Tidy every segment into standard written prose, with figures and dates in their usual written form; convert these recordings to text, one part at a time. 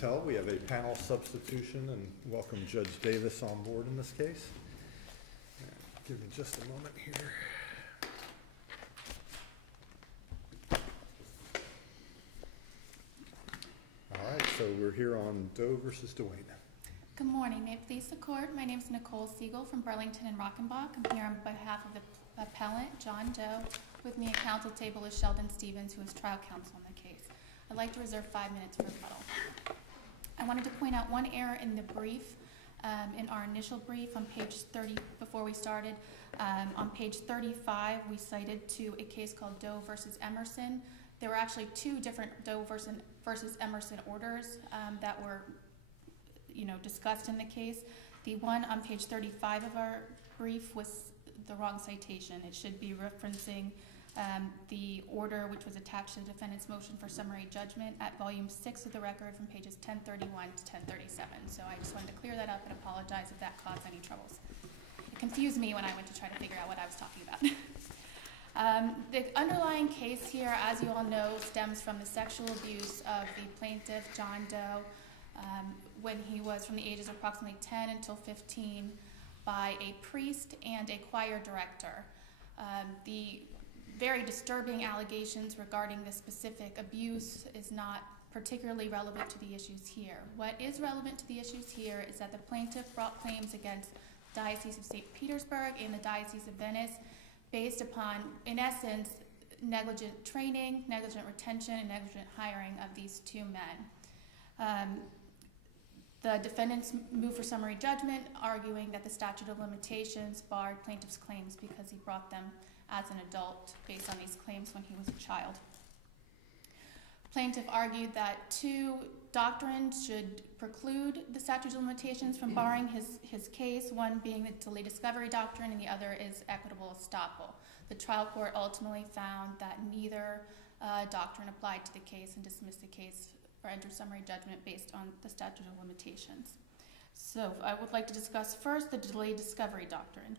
tell, we have a panel substitution and welcome Judge Davis on board in this case. Give me just a moment here. All right, so we're here on Doe versus Duane. Good morning. May it please the court, my name is Nicole Siegel from Burlington and Rockenbach. I'm here on behalf of the appellant, John Doe. With me at counsel table is Sheldon Stevens, who is trial counsel on the case. I'd like to reserve 5 minutes for rebuttal. I wanted to point out one error in the brief, in our initial brief on page 30, before we started. On page 35, we cited to a case called Doe versus Emerson. There were actually two different Doe versus Emerson orders that were discussed in the case. The one on page 35 of our brief was the wrong citation. It should be referencing the order which was attached to the defendant's motion for summary judgment at volume 6 of the record from pages 1031 to 1037. So I just wanted to clear that up and apologize if that caused any troubles. It confused me when I went to try to figure out what I was talking about. The underlying case here, as you all know, stems from the sexual abuse of the plaintiff, John Doe, when he was from the ages of approximately 10 until 15 by a priest and a choir director. The very disturbing allegations regarding the specific abuse is not particularly relevant to the issues here. What is relevant to the issues here is that the plaintiff brought claims against the Diocese of St. Petersburg and the Diocese of Venice based upon, in essence, negligent training, negligent retention, and negligent hiring of these two men. The defendants moved for summary judgment, arguing that the statute of limitations barred plaintiff's claims because he brought them as an adult based on these claims when he was a child. Plaintiff argued that two doctrines should preclude the statute of limitations from barring his case, one being the delayed discovery doctrine and the other is equitable estoppel. The trial court ultimately found that neither doctrine applied to the case and dismissed the case or entered summary judgment based on the statute of limitations. So I would like to discuss first the delayed discovery doctrine.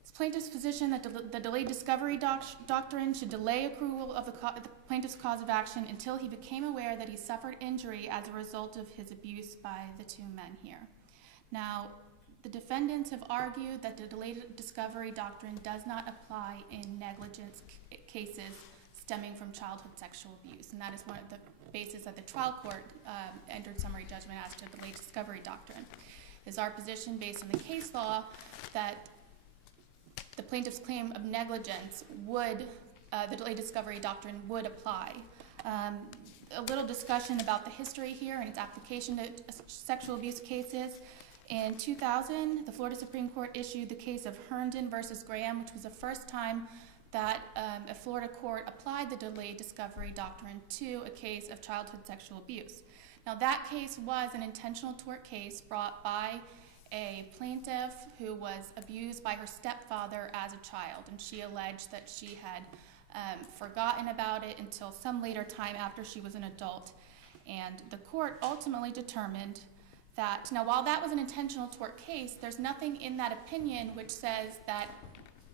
It's plaintiff's position that the delayed discovery doctrine should delay accrual of the plaintiff's cause of action until he became aware that he suffered injury as a result of his abuse by the two men here. Now, the defendants have argued that the delayed discovery doctrine does not apply in negligence cases stemming from childhood sexual abuse, and that is one of the bases that the trial court entered summary judgment as to the delayed discovery doctrine. It is our position based on the case law that the plaintiff's claim of negligence would, the delayed discovery doctrine would apply. A little discussion about the history here and its application to sexual abuse cases. In 2000, the Florida Supreme Court issued the case of Herndon versus Graham, which was the first time that a Florida court applied the delayed discovery doctrine to a case of childhood sexual abuse. Now that case was an intentional tort case brought by a plaintiff who was abused by her stepfather as a child, and she alleged that she had forgotten about it until some later time after she was an adult. And the court ultimately determined that, now while that was an intentional tort case, there's nothing in that opinion which says that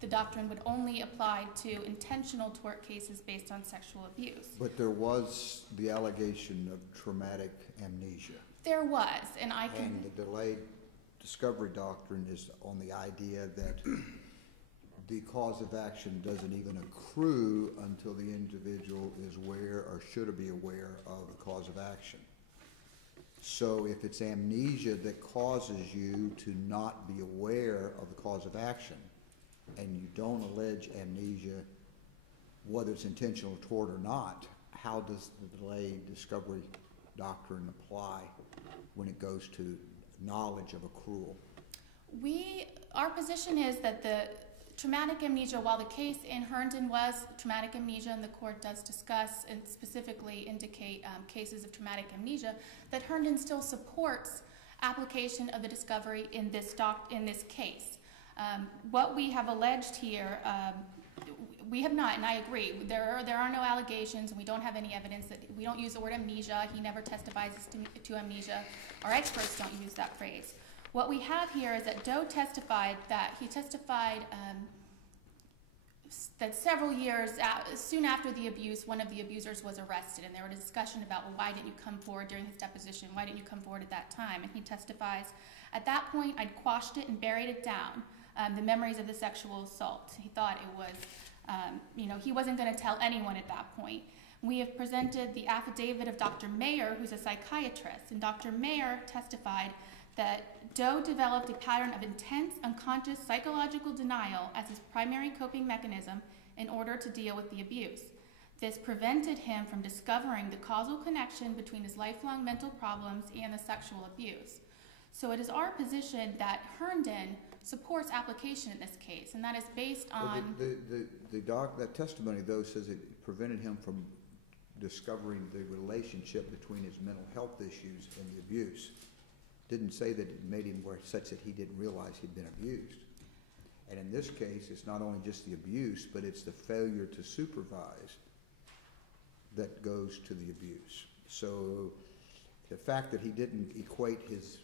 the doctrine would only apply to intentional tort cases based on sexual abuse. But there was the allegation of traumatic amnesia. There was, and And the delayed discovery doctrine is on the idea that the cause of action doesn't even accrue until the individual is aware or should be aware of the cause of action. So if it's amnesia that causes you to not be aware of the cause of action, and you don't allege amnesia, whether it's intentional tort or not, how does the delayed discovery doctrine apply when it goes to knowledge of accrual? Our position is that the traumatic amnesia, while the case in Herndon was traumatic amnesia, and the court does discuss and specifically indicate cases of traumatic amnesia, that Herndon still supports application of the discovery in this case. What we have alleged here, we have not, and I agree, there are no allegations, and we don't have any evidence that, we don't use the word amnesia, he never testifies to amnesia, our experts don't use that phrase. What we have here is that Doe testified that he testified that several years soon after the abuse, one of the abusers was arrested, and there was a discussion about, well, why didn't you come forward during his deposition? Why didn't you come forward at that time? And he testifies, at that point, I'd quashed it and buried it down, the memories of the sexual assault. He thought it was, he wasn't going to tell anyone at that point. We have presented the affidavit of Dr. Mayer, who's a psychiatrist, and Dr. Mayer testified that Doe developed a pattern of intense, unconscious psychological denial as his primary coping mechanism in order to deal with the abuse. This prevented him from discovering the causal connection between his lifelong mental problems and the sexual abuse. So it is our position that Herndon supports application in this case, and that is based on... That testimony, though, says it prevented him from discovering the relationship between his mental health issues and the abuse. Didn't say that it made him such that he didn't realize he'd been abused. And in this case, it's not only just the abuse, but it's the failure to supervise that goes to the abuse. So the fact that he didn't equate his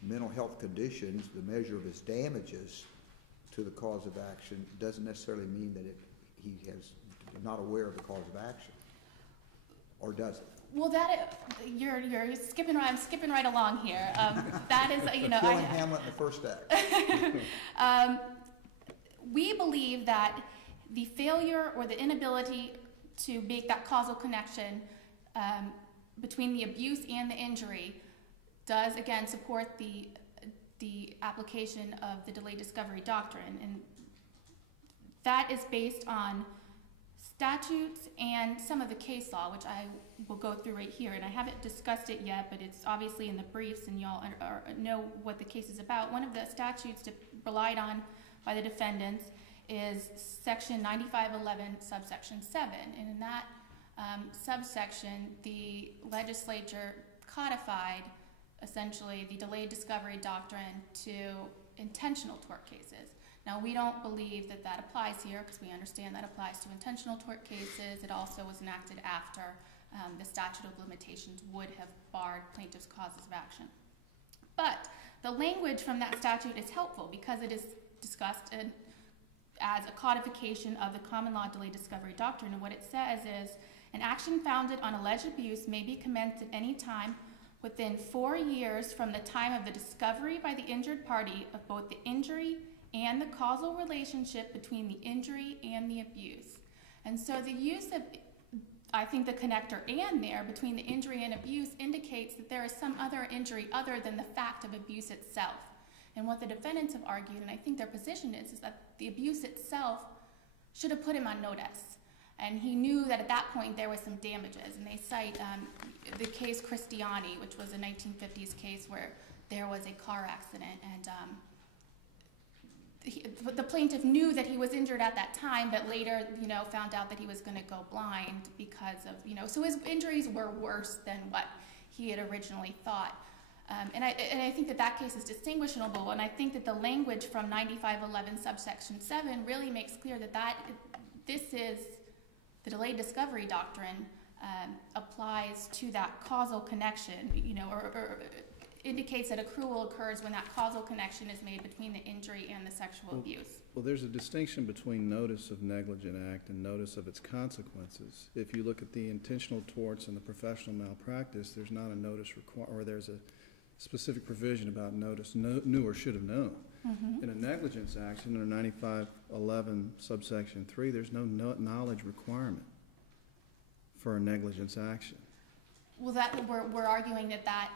mental health conditions, the measure of his damages, to the cause of action doesn't necessarily mean that he is not aware of the cause of action, or does it? Well, you're skipping. I'm skipping right along here. That is, Killing Hamlet in the first act. We believe that the failure or the inability to make that causal connection between the abuse and the injury does again support the application of the delayed discovery doctrine, and that is based on statutes and some of the case law, which I will go through right here. And I haven't discussed it yet, but it's obviously in the briefs, and y'all know what the case is about. One of the statutes relied on by the defendants is Section 9511, subsection 7. And in that subsection, the legislature codified essentially the delayed discovery doctrine to intentional tort cases. Now, we don't believe that that applies here because we understand that applies to intentional tort cases. It also was enacted after the statute of limitations would have barred plaintiff's causes of action. But the language from that statute is helpful because it is discussed as a codification of the common law delayed discovery doctrine. And what it says is, an action founded on alleged abuse may be commenced at any time within 4 years from the time of the discovery by the injured party of both the injury and the causal relationship between the injury and the abuse. And so the use of, I think, the connector "and" there between the injury and abuse indicates that there is some other injury other than the fact of abuse itself. And what the defendants have argued, and I think their position is that the abuse itself should have put him on notice. And he knew that at that point there was some damages. And they cite the case Christiani, which was a 1950s case where there was a car accident, and the plaintiff knew that he was injured at that time, but later, found out that he was going to go blind because of, so his injuries were worse than what he had originally thought. And I think that case is distinguishable, and I think that the language from 9511 subsection 7 really makes clear that this is the delayed discovery doctrine applies to that causal connection, or indicates that accrual occurs when that causal connection is made between the injury and the sexual abuse. Well, there's a distinction between notice of negligent act and notice of its consequences. If you look at the intentional torts and the professional malpractice, there's not a notice or there's a specific provision about notice, knew or should have known. Mm-hmm. In a negligence action under 9511 subsection 3, there's no knowledge requirement for a negligence action. Well, we're arguing that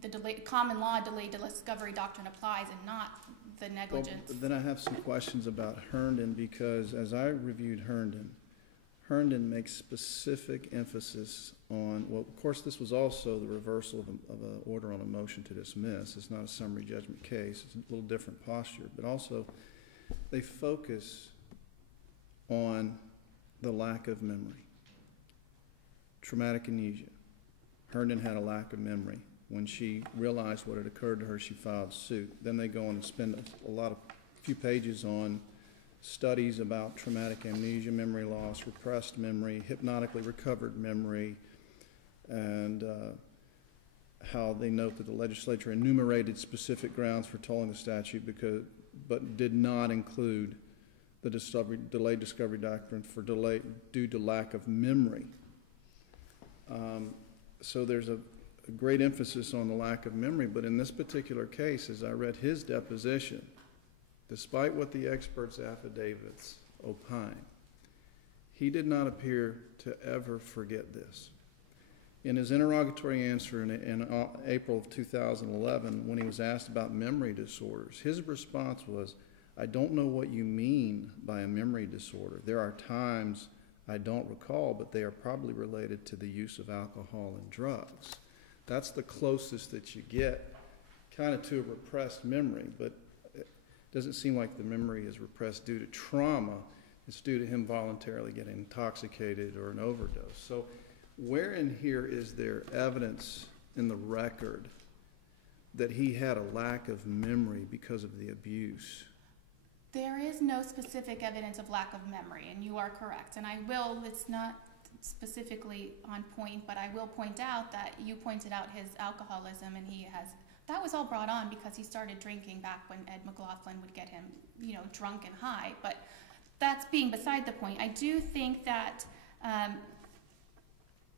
the common law delayed discovery doctrine applies and not the negligence. Well, then I have some questions about Herndon, because as I reviewed Herndon makes specific emphasis on, well, of course, this was also the reversal of an order on a motion to dismiss. It's not a summary judgment case. It's a little different posture. But also, they focus on the lack of memory. Traumatic amnesia. Herndon had a lack of memory. When she realized what had occurred to her, she filed suit. Then they go on and spend a few pages on studies about traumatic amnesia, memory loss, repressed memory, hypnotically recovered memory, and how they note that the legislature enumerated specific grounds for tolling the statute but did not include the delayed discovery doctrine for delay due to lack of memory. So there's a great emphasis on the lack of memory, but in this particular case, as I read his deposition, despite what the experts' affidavits opine, he did not appear to ever forget this. In his interrogatory answer in April of 2011, when he was asked about memory disorders, his response was, "I don't know what you mean by a memory disorder. There are times I don't recall, but they are probably related to the use of alcohol and drugs." That's the closest that you get kind of to a repressed memory, but it doesn't seem like the memory is repressed due to trauma. It's due to him voluntarily getting intoxicated or an overdose. So where in here is there evidence in the record that he had a lack of memory because of the abuse? There is no specific evidence of lack of memory, and you are correct. And I will, it's not specifically on point, but I will point out that you pointed out his alcoholism, and that was all brought on because he started drinking back when Ed McLaughlin would get him, drunk and high. But that's being beside the point. I do think that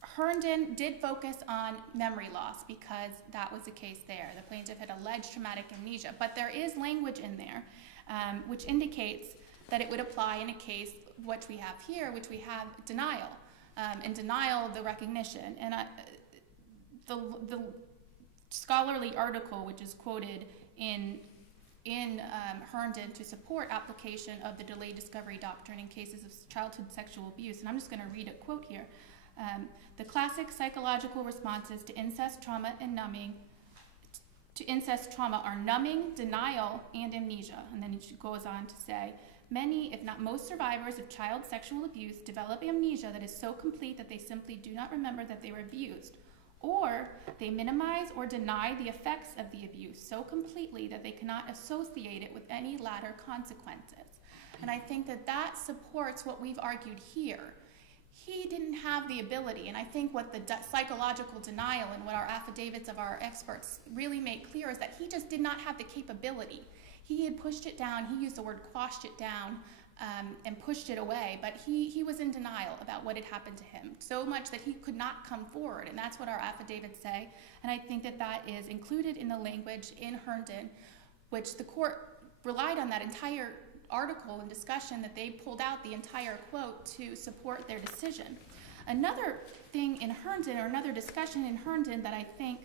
Herndon did focus on memory loss because that was the case there. The plaintiff had alleged traumatic amnesia, but there is language in there which indicates that it would apply in a case which we have here, which we have denial, and denial of the recognition. And the scholarly article, which is quoted in Herndon to support application of the delayed discovery doctrine in cases of childhood sexual abuse, and I'm just going to read a quote here. The classic psychological responses to incest trauma are numbing, denial, and amnesia. And then it goes on to say, many, if not most survivors of child sexual abuse develop amnesia that is so complete that they simply do not remember that they were abused. Or they minimize or deny the effects of the abuse so completely that they cannot associate it with any latter consequences. And I think that supports what we've argued here. He didn't have the ability, and I think what the psychological denial and what our affidavits of our experts really make clear is that he just did not have the capability. He had pushed it down, he used the word quashed it down, and pushed it away, but he was in denial about what had happened to him, so much that he could not come forward, and that's what our affidavits say, and I think that is included in the language in Herndon, which the court relied on that entire article and discussion that they pulled out the entire quote to support their decision. Another thing in Herndon, or another discussion in Herndon that I think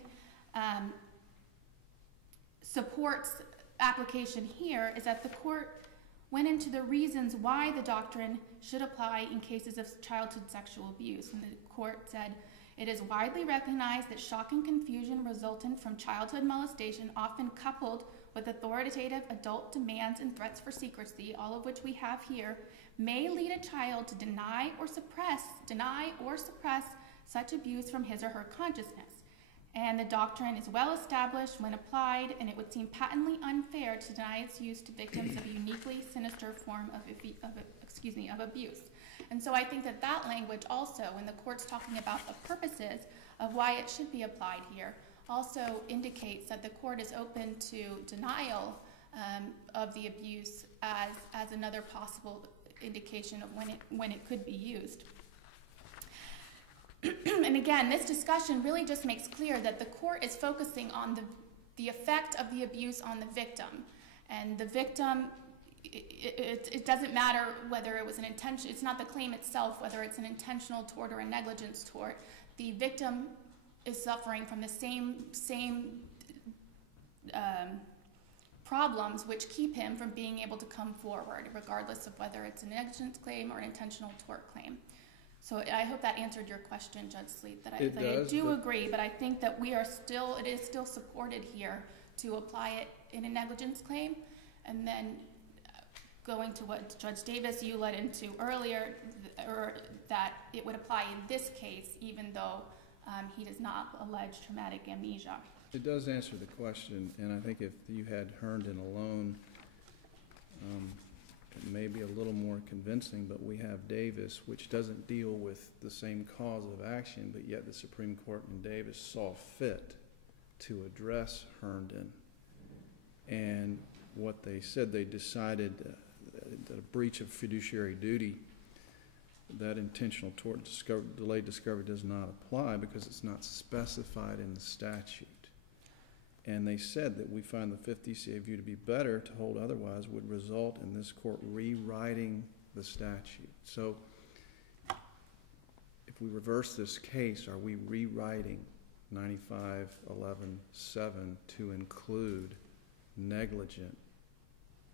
supports application here is that the court went into the reasons why the doctrine should apply in cases of childhood sexual abuse. And the court said, it is widely recognized that shock and confusion resultant from childhood molestation, often coupled with authoritative adult demands and threats for secrecy, all of which we have here, may lead a child to deny or suppress such abuse from his or her consciousness. And the doctrine is well established when applied, and it would seem patently unfair to deny its use to victims of a uniquely sinister form of abuse. And so I think that language also, when the court's talking about the purposes of why it should be applied here, also indicates that the court is open to denial of the abuse as another possible indication of when it could be used. And again, this discussion really just makes clear that the court is focusing on the effect of the abuse on the victim. And the victim, it doesn't matter whether it was an intention, it's not the claim itself, whether it's an intentional tort or a negligence tort. The victim is suffering from the same problems which keep him from being able to come forward, regardless of whether it's a negligence claim or an intentional tort claim. So I hope that answered your question, Judge Sleet, that I do agree, but I think that it is still supported here to apply it in a negligence claim. And then going to what Judge Davis, you led into earlier, or that it would apply in this case, even though he does not allege traumatic amnesia. It does answer the question, and I think if you had Herndon alone, it may be a little more convincing, but we have Davis, which doesn't deal with the same cause of action, but yet the Supreme Court in Davis saw fit to address Herndon. And what they said, they decided that a breach of fiduciary duty, that intentional tort delayed discovery does not apply because it's not specified in the statute. And they said that we find the 5th DCA view to be better to hold otherwise would result in this court rewriting the statute. So if we reverse this case, are we rewriting 95-11-7 to include negligent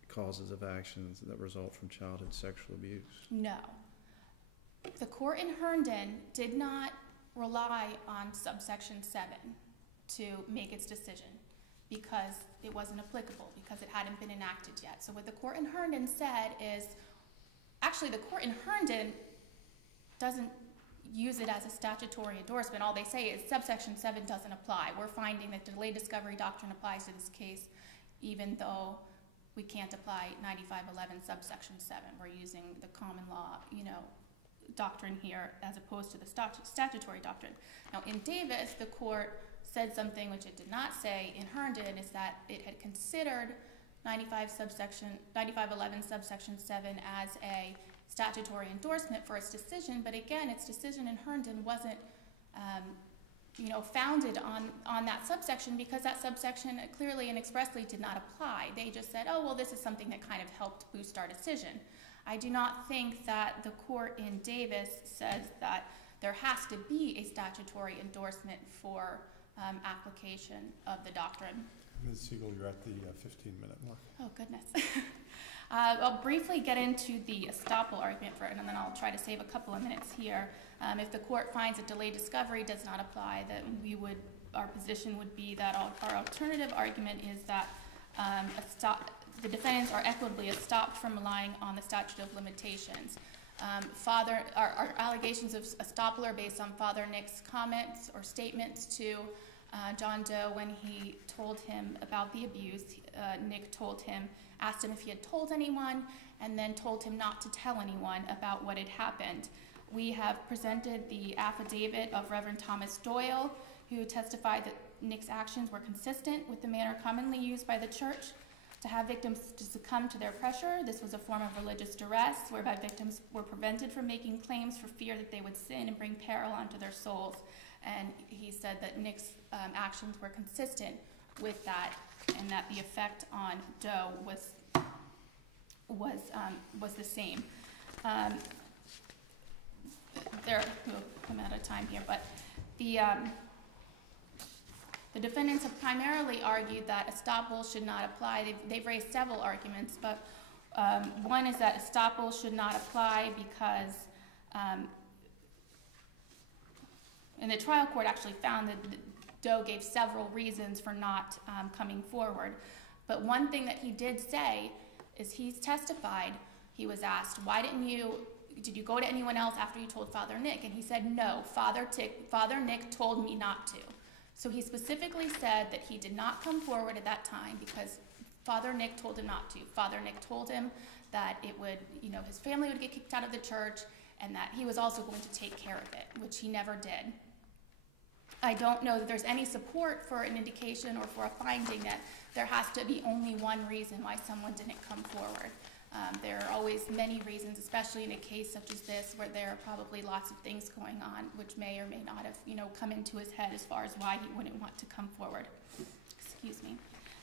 causes of actions that result from childhood sexual abuse? No. The court in Herndon did not rely on subsection 7 to make its decision because it wasn't applicable, because it hadn't been enacted yet. So what the court in Herndon said is, actually the court in Herndon doesn't use it as a statutory endorsement. All they say is subsection 7 doesn't apply. We're finding that delayed discovery doctrine applies to this case even though we can't apply 95-11 subsection 7. We're using the common law, doctrine here as opposed to the statutory doctrine. Now in Davis, the court said something which it did not say in Herndon, is that it had considered 95-11 subsection 7 as a statutory endorsement for its decision, but again, its decision in Herndon wasn't founded on that subsection because that subsection clearly and expressly did not apply. They just said, oh, well, this is something that kind of helped boost our decision. I do not think that the court in Davis says that there has to be a statutory endorsement for application of the doctrine. Ms. Siegel, you're at the 15-minute mark. Oh, goodness. I'll briefly get into the estoppel argument for it, and then I'll try to save a couple of minutes here. If the court finds that delayed discovery does not apply, then our position would be that our alternative argument is that the defendants are equitably stopped from relying on the statute of limitations. Our allegations of estoppel are based on Father Nick's comments or statements to John Doe when he told him about the abuse. Nick asked him if he had told anyone, and then told him not to tell anyone about what had happened. We have presented the affidavit of Reverend Thomas Doyle, who testified that Nick's actions were consistent with the manner commonly used by the church to have victims to succumb to their pressure. This was a form of religious duress, whereby victims were prevented from making claims for fear that they would sin and bring peril onto their souls. And he said that Nick's actions were consistent with that, and that the effect on Doe was the same. I'm out of time here, but the defendants have primarily argued that estoppel should not apply. They've raised several arguments, but one is that estoppel should not apply because, and the trial court actually found that Doe gave several reasons for not coming forward. But one thing that he did say is he's testified, he was asked, did you go to anyone else after you told Father Nick? And he said, no, Father Nick told me not to. So he specifically said that he did not come forward at that time because Father Nick told him not to. Father Nick told him that it would, his family would get kicked out of the church and that he was also going to take care of it, which he never did. I don't know that there's any support for an indication or for a finding that there has to be only one reason why someone didn't come forward. There are always many reasons, especially in a case such as this, where there are probably lots of things going on which may or may not have, come into his head as far as why he wouldn't want to come forward. Excuse me.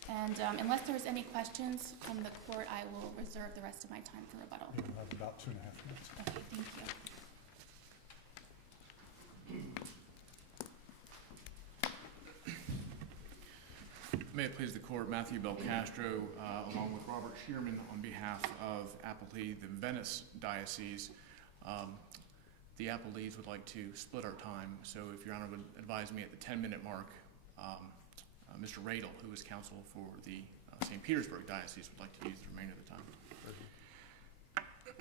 And unless there's any questions from the court, I will reserve the rest of my time for rebuttal. You'll have about 2.5 minutes. Okay, thank you. May it please the court, Matthew Belcastro, along with Robert Shearman, on behalf of Appalachia, the Venice Diocese. The Appalachians would like to split our time, so if Your Honor would advise me at the 10-minute mark, Mr. Riggle, who is counsel for the St. Petersburg Diocese, would like to use the remainder of the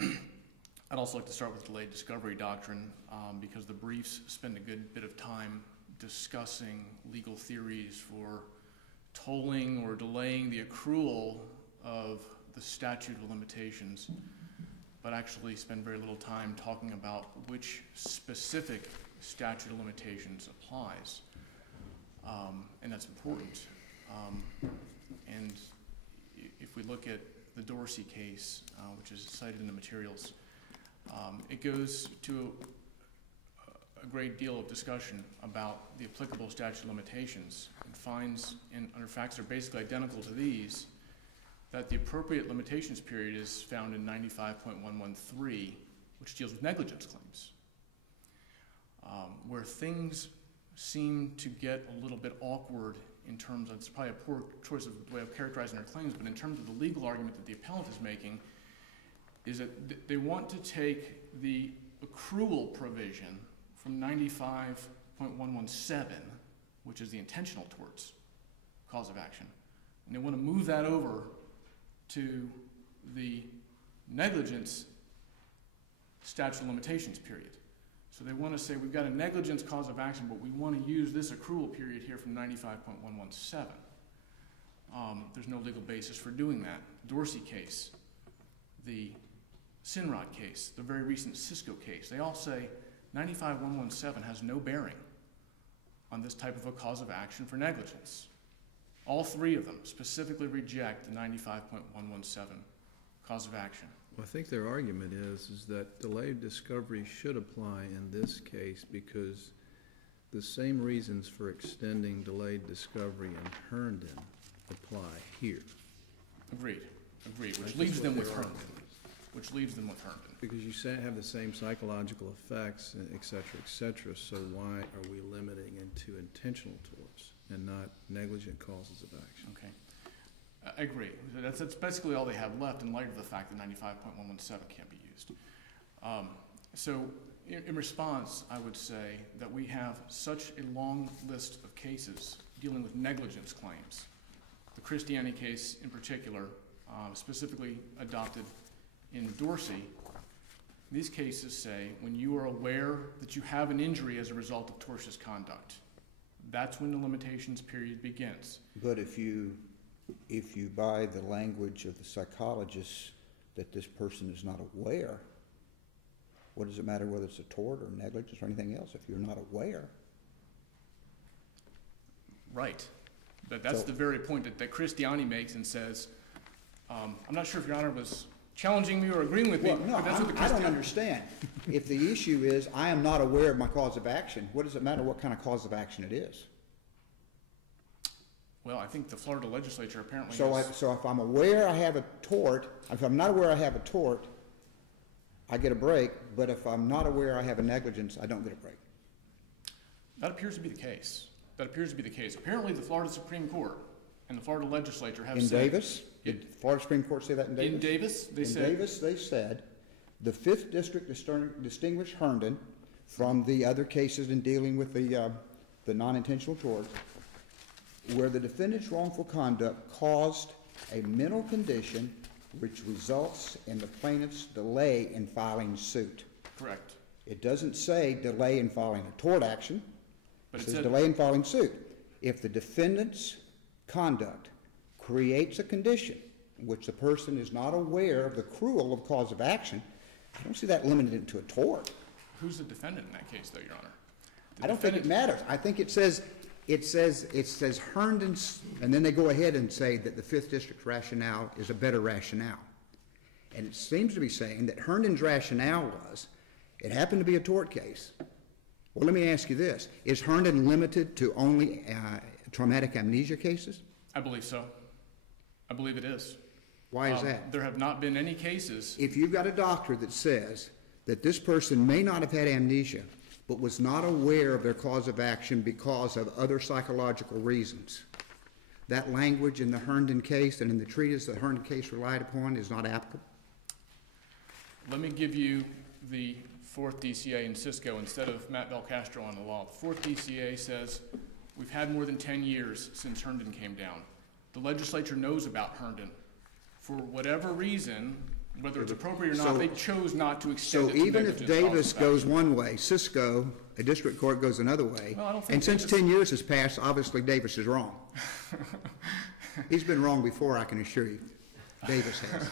time. I'd also like to start with delayed discovery doctrine because the briefs spend a good bit of time discussing legal theories for tolling or delaying the accrual of the statute of limitations, but actually spend very little time talking about which specific statute of limitations applies. And that's important. And if we look at the Dorsey case, which is cited in the materials. It goes to a great deal of discussion about the applicable statute of limitations and finds, under facts that are basically identical to these, that the appropriate limitations period is found in 95.113, which deals with negligence claims. Where things seem to get a little bit awkward in terms of, it's probably a poor choice of way of characterizing their claims, but in terms of the legal argument that the appellant is making, is that they want to take the accrual provision from 95.117, which is the intentional torts cause of action, and they want to move that over to the negligence statute of limitations period. So they want to say we've got a negligence cause of action, but we want to use this accrual period here from 95.117. There's no legal basis for doing that. Dorsey case, the Sinrod case, the very recent Cisco case, they all say 95.117 has no bearing on this type of a cause of action for negligence. All three of them specifically reject the 95.117 cause of action. Well, I think their argument is that delayed discovery should apply in this case because the same reasons for extending delayed discovery in Herndon apply here. Agreed, which leaves them with Herndon. Because you have the same psychological effects, et cetera, so why are we limiting into intentional torts and not negligent causes of action? Okay. I agree. That's basically all they have left in light of the fact that 95.117 can't be used. So in response, I would say that we have such a long list of cases dealing with negligence claims. The Christiani case in particular, specifically adopted in Dorsey, these cases say when you are aware that you have an injury as a result of tortious conduct, that's when the limitations period begins. But if you buy the language of the psychologists that this person is not aware, what does it matter whether it's a tort or negligence or anything else if you're not aware? Right. But that's the very point that Christiani makes and says, I'm not sure if Your Honor was challenging me or agreeing with me, but that's what the Christiani... I don't understand. If the issue is I am not aware of my cause of action, what does it matter what kind of cause of action it is? Well, I think the Florida legislature apparently So if I'm aware I have a tort, if I'm not aware I have a tort, I get a break, but if I'm not aware I have a negligence, I don't get a break. That appears to be the case. Apparently the Florida Supreme Court and the Florida legislature have said... In Davis? Did the Florida Supreme Court say that in Davis? In Davis, they said... the 5th District distinguished Herndon from the other cases in dealing with the non-intentional torts, where the defendant's wrongful conduct caused a mental condition which results in the plaintiff's delay in filing suit. Correct. It doesn't say delay in filing a tort action. But it says delay in filing suit. If the defendant's conduct creates a condition in which the person is not aware of the accrual of cause of action, I don't see that limited to a tort. Who's the defendant in that case, though, Your Honor? I don't think it matters. I think it says Herndon's, and then they go ahead and say that the 5th District's rationale is a better rationale. And it seems to be saying that Herndon's rationale was, it happened to be a tort case. Well, let me ask you this. Is Herndon limited to only traumatic amnesia cases? I believe so. I believe it is. Why is that? There have not been any cases... If you've got a doctor that says that this person may not have had amnesia, but was not aware of their cause of action because of other psychological reasons, that language in the Herndon case and in the treatise the Herndon case relied upon is not applicable? Let me give you the 4th DCA in Cisco instead of Matt Belcastro on the law. The 4th DCA says we've had more than 10 years since Herndon came down. The legislature knows about Herndon. For whatever reason, whether it's appropriate or not, they chose not to extend it to even if Davis goes one way, Cisco, a district court, goes another way, and since 10 years has passed, obviously Davis is wrong. He's been wrong before, I can assure you. Davis has.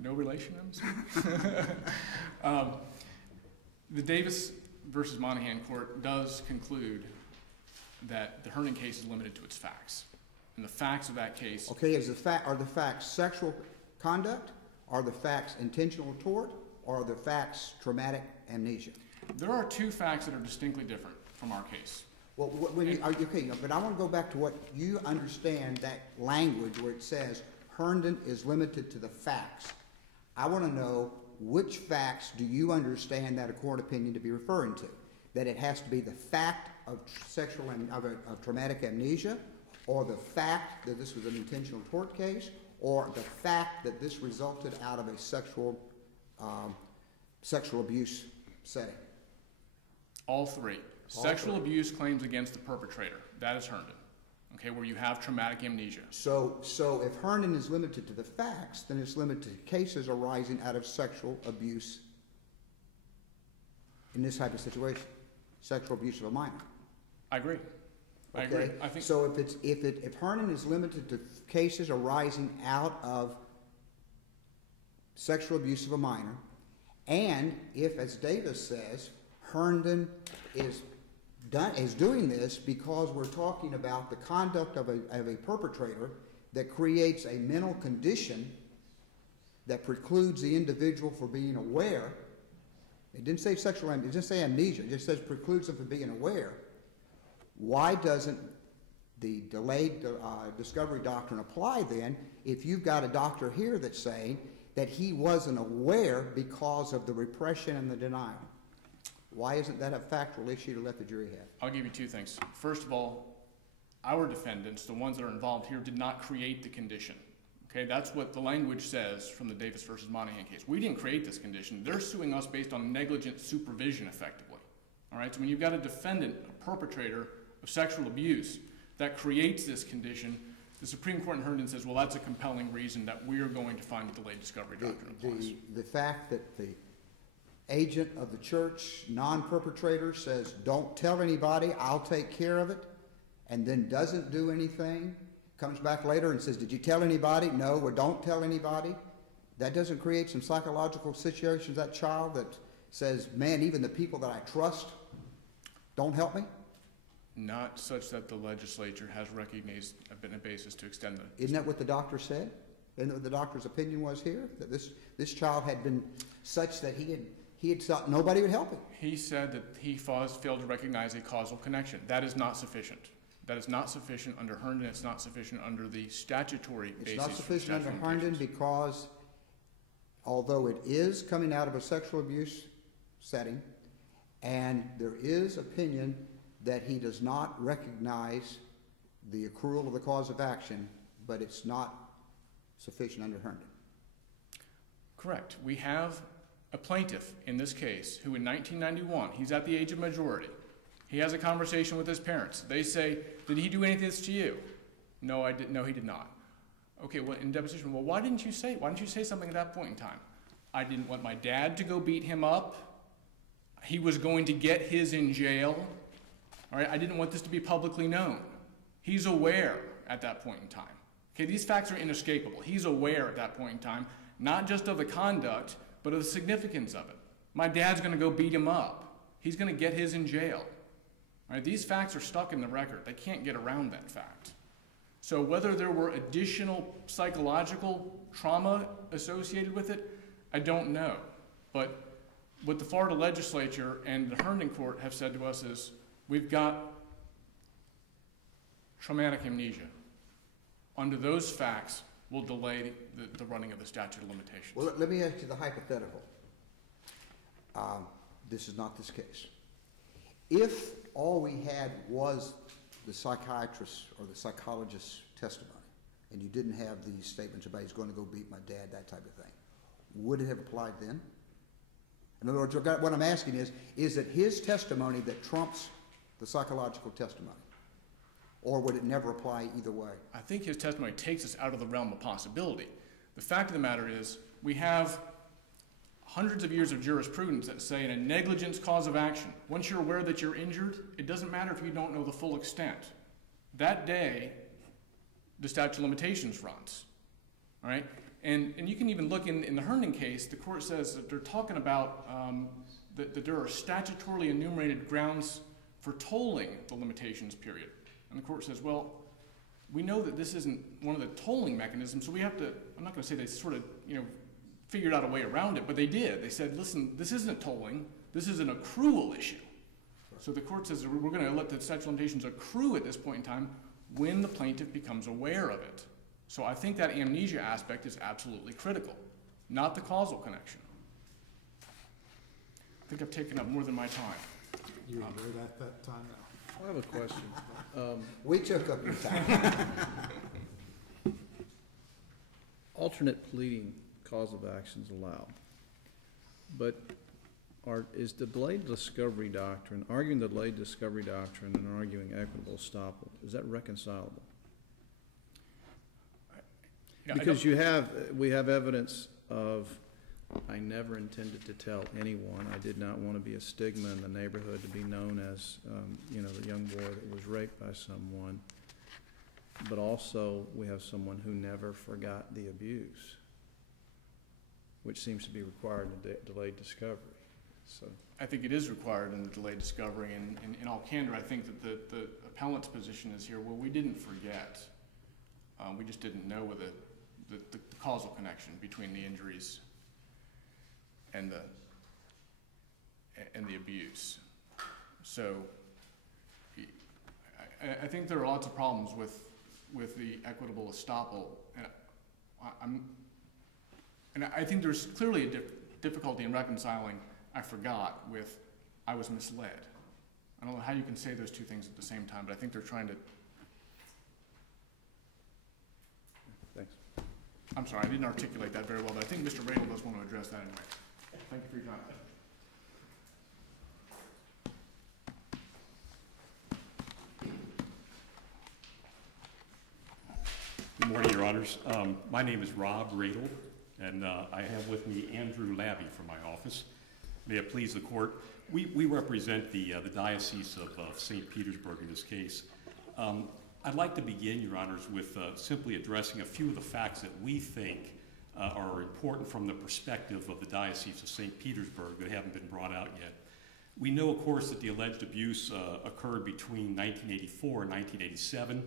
No relation, I'm assuming? The Davis versus Monahan court does conclude that the Herndon case is limited to its facts. And the facts of that case, Okay, are the facts sexual conduct? Are the facts intentional tort? Or are the facts traumatic amnesia? there are two facts that are distinctly different from our case. Well, okay, but I want to go back to what you understand, that language where it says Herndon is limited to the facts. I want to know which facts do you understand that a court opinion to be referring to? That it has to be the fact of of traumatic amnesia, or the fact that this was an intentional tort case, or the fact that this resulted out of a sexual abuse setting? All three. Sexual abuse claims against the perpetrator. That is Herndon. Okay, where you have traumatic amnesia. So if Herndon is limited to the facts, then it's limited to cases arising out of sexual abuse in this type of situation, sexual abuse of a minor. I agree. I Okay? agree. I think So if Herndon is limited to cases arising out of sexual abuse of a minor, and if, as Davis says, Herndon is doing this because we're talking about the conduct of a perpetrator that creates a mental condition that precludes the individual from being aware. It didn't say sexual amnesia, it didn't say amnesia, it just says precludes them from being aware. Why doesn't the delayed discovery doctrine apply then if you've got a doctor here that's saying that he wasn't aware because of the repression and the denial? Why isn't that a factual issue to let the jury have? I'll give you two things. First of all, our defendants, the ones that are involved here, did not create the condition. Okay, that's what the language says from the Davis versus Monahan case. We didn't create this condition. They're suing us based on negligent supervision, effectively. All right, so when you've got a defendant, a perpetrator of sexual abuse that creates this condition, the Supreme Court in Herndon says, well, that's a compelling reason that we are going to find the delayed discovery doctrine applies. The fact that the agent of the church, non-perpetrator, says, don't tell anybody, I'll take care of it, and then doesn't do anything, comes back later and says, did you tell anybody? No, or don't tell anybody. That doesn't create some psychological situations, that child that says, man, even the people that I trust don't help me? Not such that the legislature has recognized a basis to extend the... Isn't that what the doctor said? Isn't that what the doctor's opinion was here? That this child had been such that he had thought nobody would help him. He said that he failed to recognize a causal connection. That is not sufficient. That is not sufficient under Herndon. It's not sufficient under the statutory basis. It's not sufficient under Herndon because although it is coming out of a sexual abuse setting, and there is opinion that he does not recognize the accrual of the cause of action, but it's not sufficient under Herndon. Correct. We have a plaintiff in this case who in 1991, he's at the age of majority. He has a conversation with his parents. They say, did he do any of this to you? No, I didn't. No, he did not. Okay, well, in deposition, well, why didn't you say something at that point in time? I didn't want my dad to go beat him up. He was going to get his in jail. All right, I didn't want this to be publicly known. He's aware at that point in time. Okay, these facts are inescapable. He's aware at that point in time, not just of the conduct, but of the significance of it. My dad's going to go beat him up. He's going to get his in jail. All right, these facts are stuck in the record. They can't get around that fact. So whether there were additional psychological trauma associated with it, I don't know. But what the Florida legislature and the Herndon court have said to us is, we've got traumatic amnesia. Under those facts, we'll delay the running of the statute of limitations. Well, let me ask you the hypothetical. This is not this case. If all we had was the psychiatrist or the psychologist's testimony, and you didn't have these statements about he's going to go beat my dad, that type of thing, would it have applied then? In other words, what I'm asking is it his testimony that trumps the psychological testimony? Or would it never apply either way? I think his testimony takes us out of the realm of possibility. The fact of the matter is, we have hundreds of years of jurisprudence that say in a negligence cause of action, once you're aware that you're injured, it doesn't matter if you don't know the full extent. That day, the statute of limitations runs. All right? And you can even look in the Herndon case, the court says that they're talking about that there are statutorily enumerated grounds for tolling the limitations period. And the court says, well, we know that this isn't one of the tolling mechanisms, so we have to, I'm not going to say they sort of, figured out a way around it, but they did. They said, listen, this isn't tolling, this is an accrual issue. So the court says we're going to let the statute of limitations accrue at this point in time when the plaintiff becomes aware of it. So I think that amnesia aspect is absolutely critical, not the causal connection. I think I've taken up more than my time. You were at that time now. I have a question. We took up your time. Alternate pleading cause of actions allowed, but is the delayed discovery doctrine, arguing the delayed discovery doctrine and arguing equitable estoppel, is that reconcilable? Because we have evidence of, I never intended to tell anyone. I did not want to be a stigma in the neighborhood, to be known as, the young boy that was raped by someone. But also, we have someone who never forgot the abuse, which seems to be required in delayed discovery. So I think it is required in the delayed discovery, and in all candor, I think that the appellant's position is here, well, we didn't forget. We just didn't know the causal connection between the injuries and the abuse. So I think there are lots of problems with the equitable estoppel, and I think there's clearly a difficulty in reconciling I forgot with I was misled. I don't know how you can say those two things at the same time, but I think they're trying to. Thanks. I'm sorry, I didn't articulate that very well, but I think Mr. Riggle does want to address that anyway. Thank you for your time. Good morning, Your Honors. My name is Rob Riggle, and I have with me Andrew Labby from my office. May it please the court. We represent the Diocese of St. Petersburg in this case. I'd like to begin, Your Honors, with simply addressing a few of the facts that we think are important from the perspective of the Diocese of St. Petersburg that haven't been brought out yet. We know, of course, that the alleged abuse occurred between 1984 and 1987.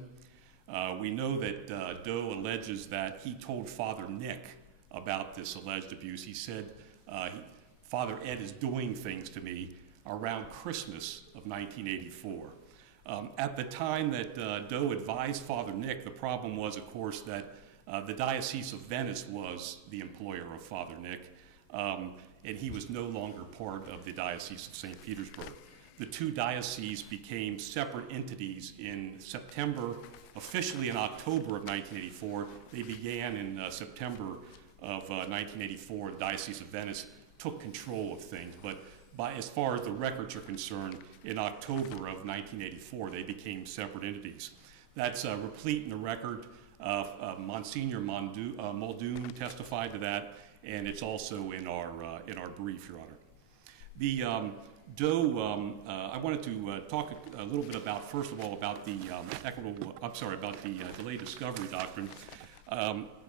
We know that Doe alleges that he told Father Nick about this alleged abuse. He said, Father Ed is doing things to me around Christmas of 1984. At the time that Doe advised Father Nick, the problem was, of course, that the Diocese of Venice was the employer of Father Nick, and he was no longer part of the Diocese of St. Petersburg. The two dioceses became separate entities in September, officially in October of 1984. They began in September of 1984. The Diocese of Venice took control of things, but as far as the records are concerned, in October of 1984, they became separate entities. That's replete in the record. Monsignor Muldoon testified to that, and it's also in our brief, Your Honor. The I wanted to talk a little bit about, first of all, about the delayed discovery doctrine.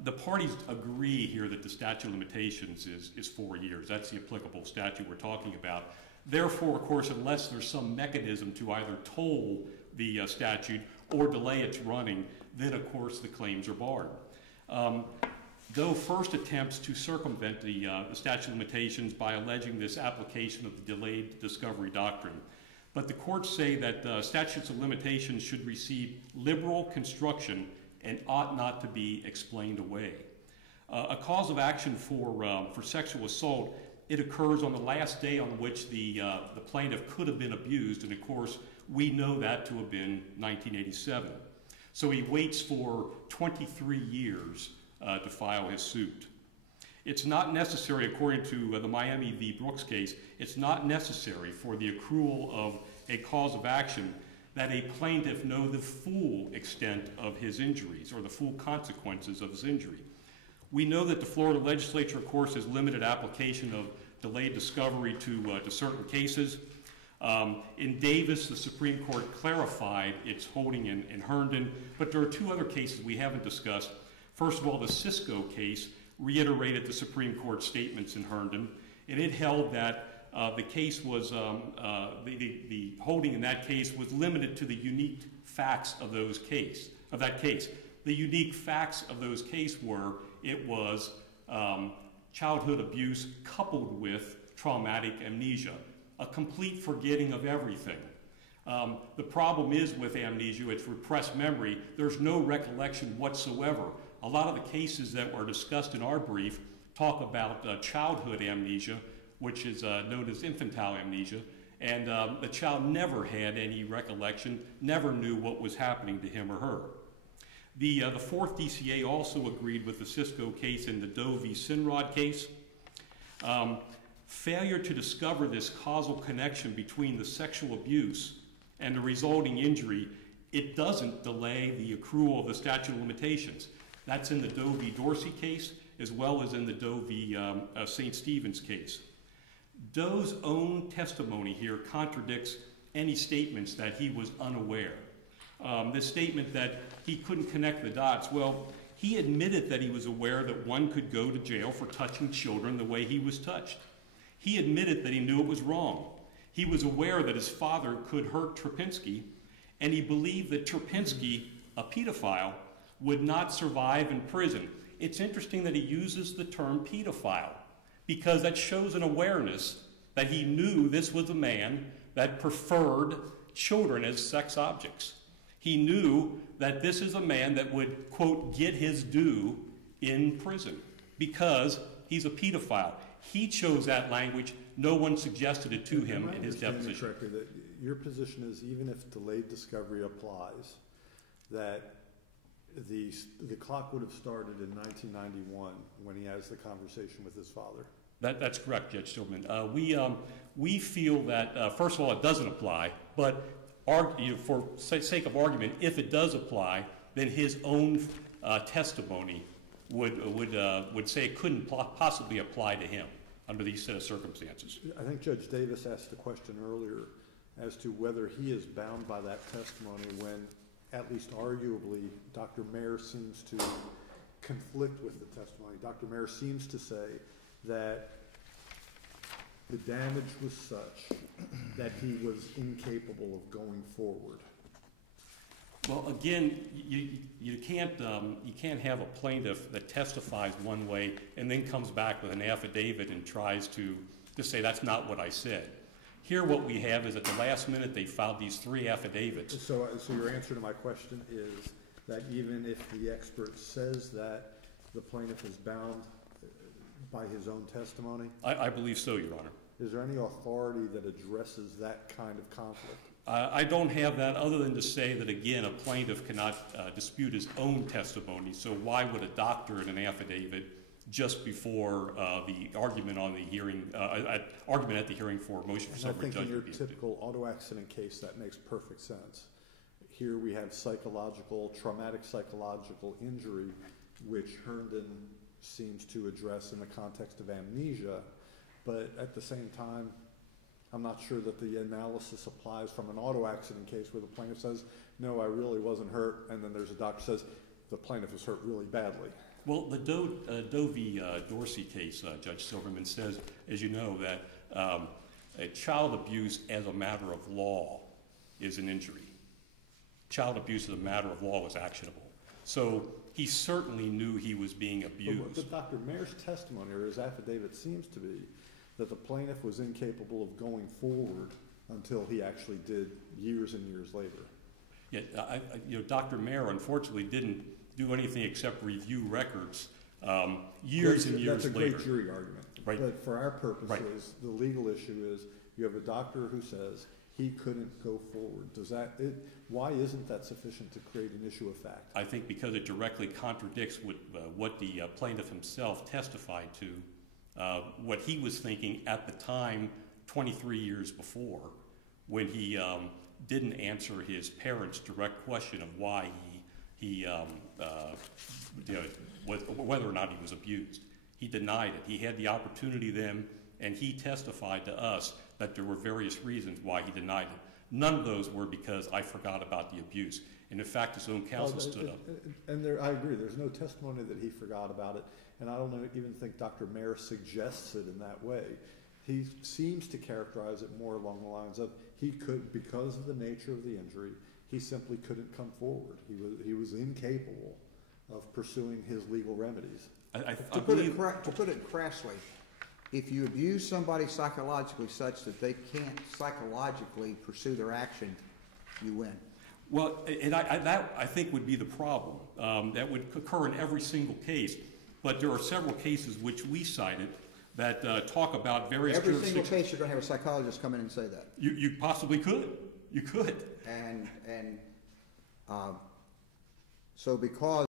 The parties agree here that the statute of limitations is 4 years. That's the applicable statute we're talking about. Therefore, of course, unless there's some mechanism to either toll the statute or delay its running, then, of course, the claims are barred. Doe first attempts to circumvent the statute of limitations by alleging this application of the delayed discovery doctrine. But the courts say that statutes of limitations should receive liberal construction and ought not to be explained away. A cause of action for sexual assault, it occurs on the last day on which the plaintiff could have been abused, and of course, we know that to have been 1987. So he waits for 23 years to file his suit. It's not necessary, according to the Miami v. Brooks case, it's not necessary for the accrual of a cause of action that a plaintiff know the full extent of his injuries or the full consequences of his injury. We know that the Florida legislature, of course, has limited application of delayed discovery to certain cases. In Davis, the Supreme Court clarified its holding in Herndon, but there are two other cases we haven't discussed. First of all, the Cisco case reiterated the Supreme Court statements in Herndon, and it held that the case was, the holding in that case was limited to the unique facts of of that case. The unique facts of those cases were it was childhood abuse coupled with traumatic amnesia, a complete forgetting of everything. The problem is with amnesia, it's repressed memory. There's no recollection whatsoever. A lot of the cases that were discussed in our brief talk about childhood amnesia, which is known as infantile amnesia, and the child never had any recollection, never knew what was happening to him or her. The fourth DCA also agreed with the Cisco case and the Doe v. Sinrod case. Failure to discover this causal connection between the sexual abuse and the resulting injury, it doesn't delay the accrual of the statute of limitations. That's in the Doe v. Dorsey case, as well as in the Doe v. St. Stephen's case. Doe's own testimony here contradicts any statements that he was unaware. This statement that he couldn't connect the dots, well, he admitted that he was aware that one could go to jail for touching children the way he was touched. He admitted that he knew it was wrong. He was aware that his father could hurt Trapinski, and he believed that Trapinski, a pedophile, would not survive in prison. It's interesting that he uses the term pedophile, because that shows an awareness that he knew this was a man that preferred children as sex objects. He knew that this is a man that would, quote, get his due in prison because he's a pedophile. He chose that language. No one suggested it to him in his deposition. Correctly, that your position is even if delayed discovery applies, that the clock would have started in 1991 when he has the conversation with his father. That's correct, Judge Stillman. We feel that, first of all, it doesn't apply, but for sake of argument, if it does apply, then his own testimony would say it couldn't possibly apply to him under these set of circumstances. I think Judge Davis asked the question earlier as to whether he is bound by that testimony when, at least arguably, Dr. Mayer seems to conflict with the testimony. Dr. Mayer seems to say that the damage was such that he was incapable of going forward. Well, again, you can't have a plaintiff that testifies one way and then comes back with an affidavit and tries to say that's not what I said. Here, what we have is at the last minute they filed these 3 affidavits. So your answer to my question is that even if the expert says that the plaintiff is bound by his own testimony? I believe so, Your Honor. Is there any authority that addresses that kind of conflict? I don't have that other than to say that, again, a plaintiff cannot dispute his own testimony, so why would a doctor in an affidavit just before the argument on the hearing, argument at the hearing for a motion for summary judgment? I think in your typical auto accident case that makes perfect sense. Here we have traumatic psychological injury, which Herndon seems to address in the context of amnesia, but at the same time, I'm not sure that the analysis applies from an auto accident case where the plaintiff says, no, I really wasn't hurt, and then there's a doctor who says, the plaintiff was hurt really badly. Well, the Doe v. Dorsey case, Judge Silverman says, as you know, that a child abuse as a matter of law is an injury. Child abuse as a matter of law is actionable. So he certainly knew he was being abused. But Dr. Mayer's testimony, or his affidavit, seems to be that the plaintiff was incapable of going forward until he actually did years and years later. Yeah, Dr. Mayer unfortunately didn't do anything except review records years and years later. That's a great jury argument. Right. But for our purposes, right. The legal issue is you have a doctor who says he couldn't go forward. Why isn't that sufficient to create an issue of fact? I think because it directly contradicts what the plaintiff himself testified to, what he was thinking at the time 23 years before when he didn't answer his parents' direct question of why whether or not he was abused. He denied it. He had the opportunity then, and he testified to us that there were various reasons why he denied it. None of those were because I forgot about the abuse. And in fact, his own counsel stood up. And I agree. There's no testimony that he forgot about it. And I don't even think Dr. Mayer suggests it in that way. He seems to characterize it more along the lines of he could, because of the nature of the injury, he simply couldn't come forward. He was incapable of pursuing his legal remedies. To put it crassly, if you abuse somebody psychologically such that they can't psychologically pursue their action, you win. Well, and that I think would be the problem. That would occur in every single case. But there are several cases which we cited that talk about various Every single case you're going to have a psychologist come in and say that. You possibly could. You could. So because